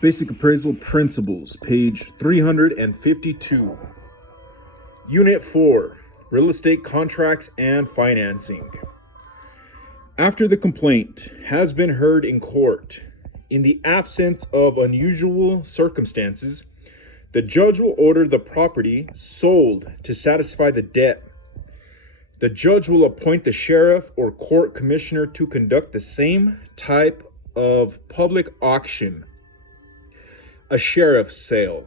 Basic Appraisal Principles, page 352. Unit 4, Real Estate Contracts and Financing. After the complaint has been heard in court, in the absence of unusual circumstances, the judge will order the property sold to satisfy the debt. The judge will appoint the sheriff or court commissioner to conduct the same type of public auction, a sheriff's sale,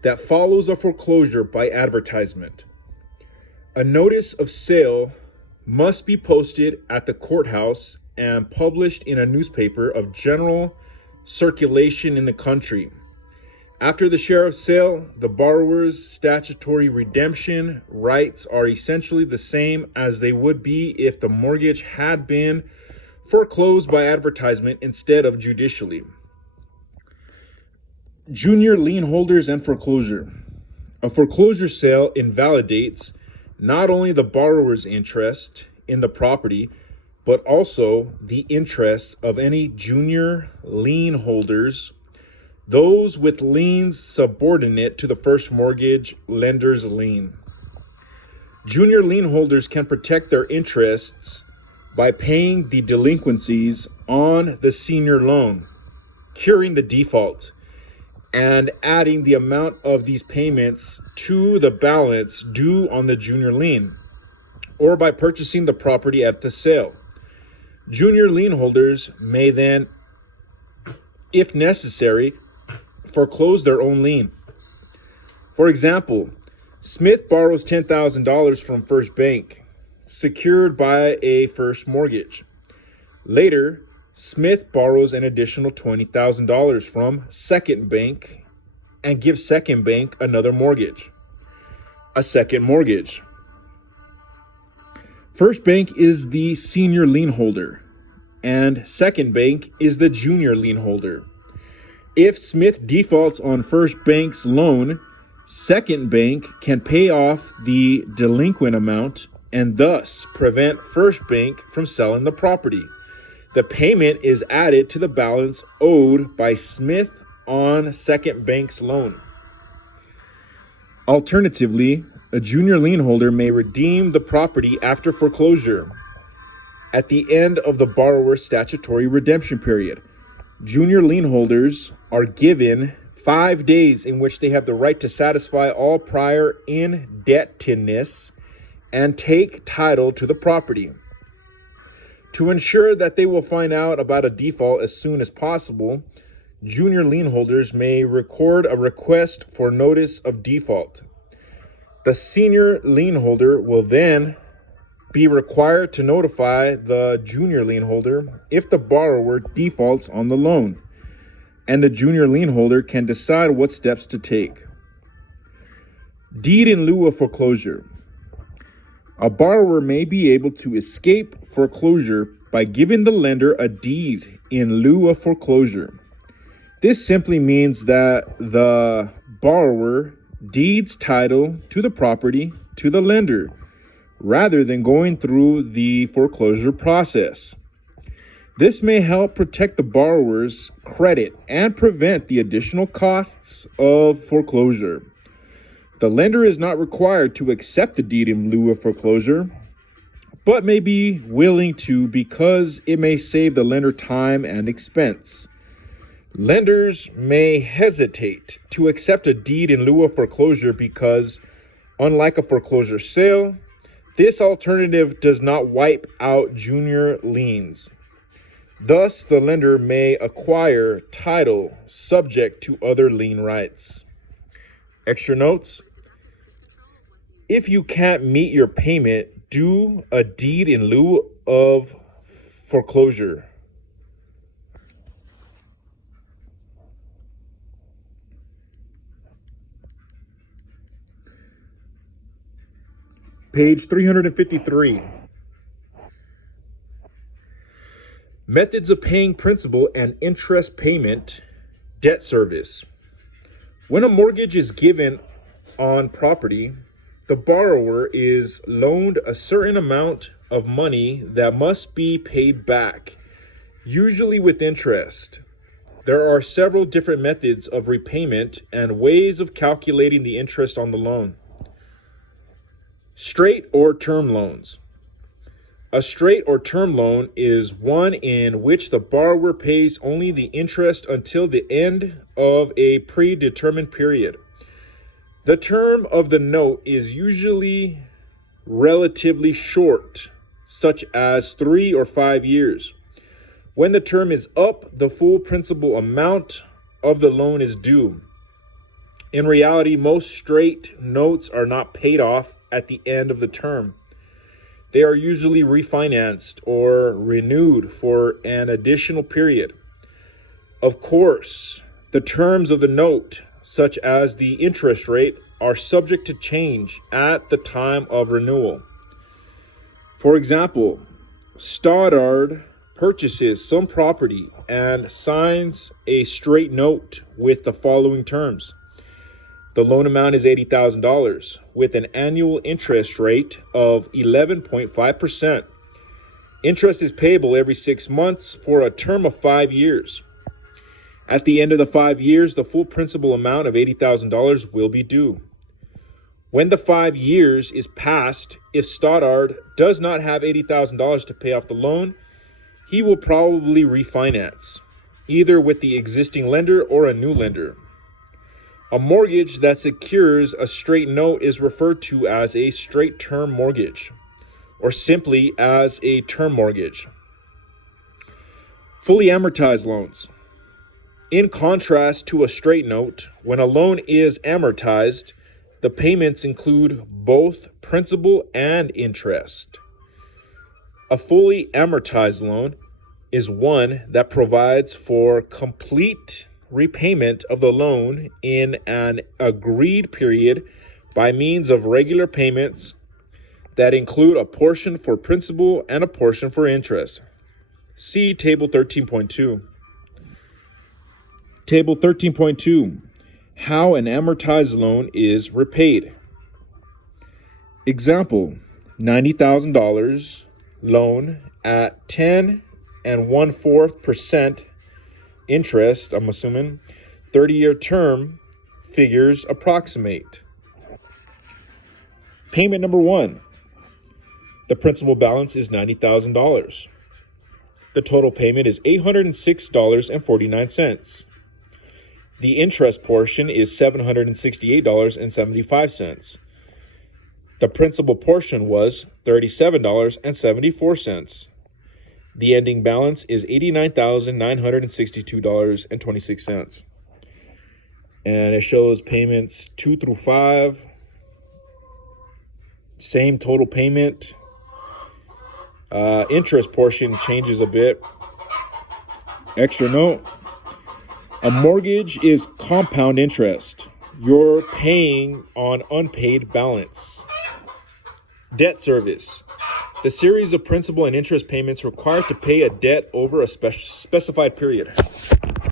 that follows a foreclosure by advertisement. A notice of sale must be posted at the courthouse and published in a newspaper of general circulation in the country. After the sheriff's sale, the borrower's statutory redemption rights are essentially the same as they would be if the mortgage had been foreclosed by advertisement instead of judicially. Junior lien holders and foreclosure. A foreclosure sale invalidates not only the borrower's interest in the property, but also the interests of any junior lien holders, those with liens subordinate to the first mortgage lender's lien. Junior lien holders can protect their interests by paying the delinquencies on the senior loan, curing the default, and adding the amount of these payments to the balance due on the junior lien, or by purchasing the property at the sale. Junior lien holders may then, if necessary, foreclose their own lien. For example, Smith borrows $10,000 from First Bank, secured by a first mortgage. Later, Smith borrows an additional $20,000 from Second Bank and gives Second Bank another mortgage, a second mortgage. First Bank is the senior lien holder, and Second Bank is the junior lien holder. If Smith defaults on First Bank's loan, Second Bank can pay off the delinquent amount and thus prevent First Bank from selling the property. The payment is added to the balance owed by Smith on Second Bank's loan. Alternatively, a junior lien holder may redeem the property after foreclosure at the end of the borrower's statutory redemption period. Junior lien holders are given 5 days in which they have the right to satisfy all prior indebtedness and take title to the property. To ensure that they will find out about a default as soon as possible, junior lien holders may record a request for notice of default. The senior lien holder will then be required to notify the junior lien holder if the borrower defaults on the loan, and the junior lien holder can decide what steps to take. Deed in lieu of foreclosure. A borrower may be able to escape foreclosure by giving the lender a deed in lieu of foreclosure. This simply means that the borrower deeds title to the property to the lender rather than going through the foreclosure process. This may help protect the borrower's credit and prevent the additional costs of foreclosure. The lender is not required to accept the deed in lieu of foreclosure, but may be willing to because it may save the lender time and expense. Lenders may hesitate to accept a deed in lieu of foreclosure because, unlike a foreclosure sale, this alternative does not wipe out junior liens. Thus, the lender may acquire title subject to other lien rights. Extra notes: if you can't meet your payment, do a deed in lieu of foreclosure. Page 353. Methods of paying principal and interest payment, debt service. When a mortgage is given on property, the borrower is loaned a certain amount of money that must be paid back, usually with interest. There are several different methods of repayment and ways of calculating the interest on the loan. Straight or term loans. A straight or term loan is one in which the borrower pays only the interest until the end of a predetermined period. The term of the note is usually relatively short, such as 3 or 5 years. When the term is up, the full principal amount of the loan is due. In reality, most straight notes are not paid off at the end of the term. They are usually refinanced or renewed for an additional period. Of course, the terms of the note, such as the interest rate, are subject to change at the time of renewal. For example, Stoddard purchases some property and signs a straight note with the following terms. The loan amount is $80,000 with an annual interest rate of 11.5%. Interest is payable every 6 months for a term of 5 years. At the end of the 5 years, the full principal amount of $80,000 will be due. When the 5 years is passed, if Stoddard does not have $80,000 to pay off the loan, he will probably refinance, either with the existing lender or a new lender. A mortgage that secures a straight note is referred to as a straight-term mortgage, or simply as a term mortgage. Fully amortized loans. In contrast to a straight note, when a loan is amortized, the payments include both principal and interest. A fully amortized loan is one that provides for complete repayment of the loan in an agreed period by means of regular payments that include a portion for principal and a portion for interest. See Table 13.2. Table 13.2. How an amortized loan is repaid. Example, $90,000 loan at 10 1/4% interest, I'm assuming, 30-year term, figures approximate. Payment number 1. The principal balance is $90,000. The total payment is $806.49. The interest portion is $768.75. The principal portion was $37.74. The ending balance is $89,962.26. And it shows payments 2 through 5. Same total payment. Interest portion changes a bit. Extra note. A mortgage is compound interest. You're paying on unpaid balance. Debt service. The series of principal and interest payments required to pay a debt over a specified period.